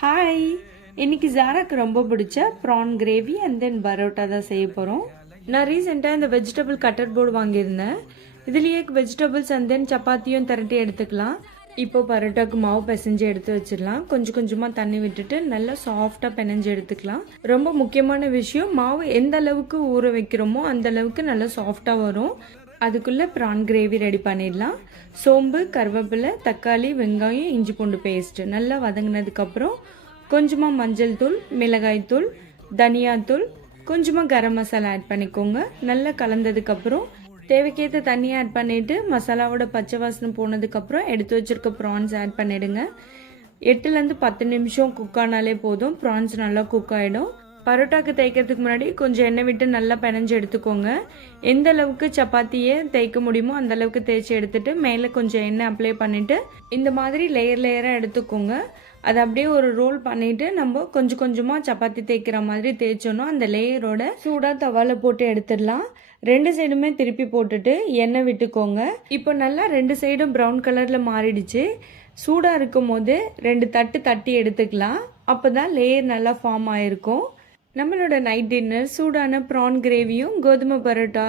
Hi, இன்னைக்கு ஜாராக்கு ரொம்ப பிடிச்ச prawn gravy and then parotta தான் செய்ய போகிறோம். நான் ரீசெண்டாக இந்த வெஜிடபிள் கட்டர் போர்டு வாங்கியிருந்தேன். இதுலேயே வெஜிடபிள்ஸ் அண்ட் தென் சப்பாத்தியும் திரட்டி எடுத்துக்கலாம். இப்போ பரோட்டாக்கு மாவு பிசைஞ்சு எடுத்து வச்சிடலாம். கொஞ்சம் கொஞ்சமாக தண்ணி விட்டுட்டு நல்லா சாஃப்டாக பிணைஞ்சு எடுத்துக்கலாம். ரொம்ப முக்கியமான விஷயம், மாவு எந்த அளவுக்கு ஊற வைக்கிறோமோ அந்த அளவுக்கு நல்லா சாஃப்டாக வரும். அதுக்குள்ளே ப்ரான் கிரேவி ரெடி பண்ணிடலாம். சோம்பு, கருவேப்பிலை, தக்காளி, வெங்காயம், இஞ்சி பூண்டு பேஸ்ட்டு நல்லா வதங்கினதுக்கப்புறம் கொஞ்சமாக மஞ்சள் தூள், மிளகாய் தூள், தனியாத்தூள், கொஞ்சமாக கரம் மசாலா ஆட் பண்ணிக்கோங்க. நல்லா கலந்ததுக்கப்புறம் தேவைக்கேற்ற தண்ணி ஆட் பண்ணிவிட்டு மசாலாவோட பச்சை வாசனை போனதுக்கப்புறம் எடுத்து வச்சுருக்க ப்ரான்ஸ் ஆட் பண்ணிவிடுங்க. 8லேருந்து 10 நிமிஷம் குக் ஆனாலே போதும். ப்ரான்ஸ் நல்லா குக் ஆகிடும். பரோட்டாக்கு தேய்க்கிறதுக்கு முன்னாடி கொஞ்சம் எண்ணெய் விட்டு நல்லா பிணைஞ்சு எடுத்துக்கோங்க. எந்த அளவுக்கு சப்பாத்தியை தேய்க்க முடியுமோ அந்த அளவுக்கு தேய்ச்சி எடுத்துட்டு மேலே கொஞ்சம் எண்ணெய் அப்ளை பண்ணிவிட்டு இந்த மாதிரி லேயர் லேயராக எடுத்துக்கோங்க. அதை அப்படியே ஒரு ரோல் பண்ணிவிட்டு நம்ம கொஞ்சம் கொஞ்சமாக சப்பாத்தி தேய்க்கிற மாதிரி தேய்ச்சோன்னா அந்த லேயரோட சூடாக தவால போட்டு எடுத்துடலாம். 2 சைடுமே திருப்பி போட்டுட்டு எண்ணெய் விட்டுக்கோங்க. இப்போ நல்லா 2 சைடும் ப்ரௌன் கலரில் மாறிடுச்சு. சூடாக இருக்கும் போது 2 தட்டு தட்டி எடுத்துக்கலாம். அப்போ தான் லேயர் நல்லா ஃபார்ம் ஆகிருக்கும். நம்மளோட நைட் டின்னர் சூடான ப்ரான் கிரேவியும் கோதுமை பரோட்டா.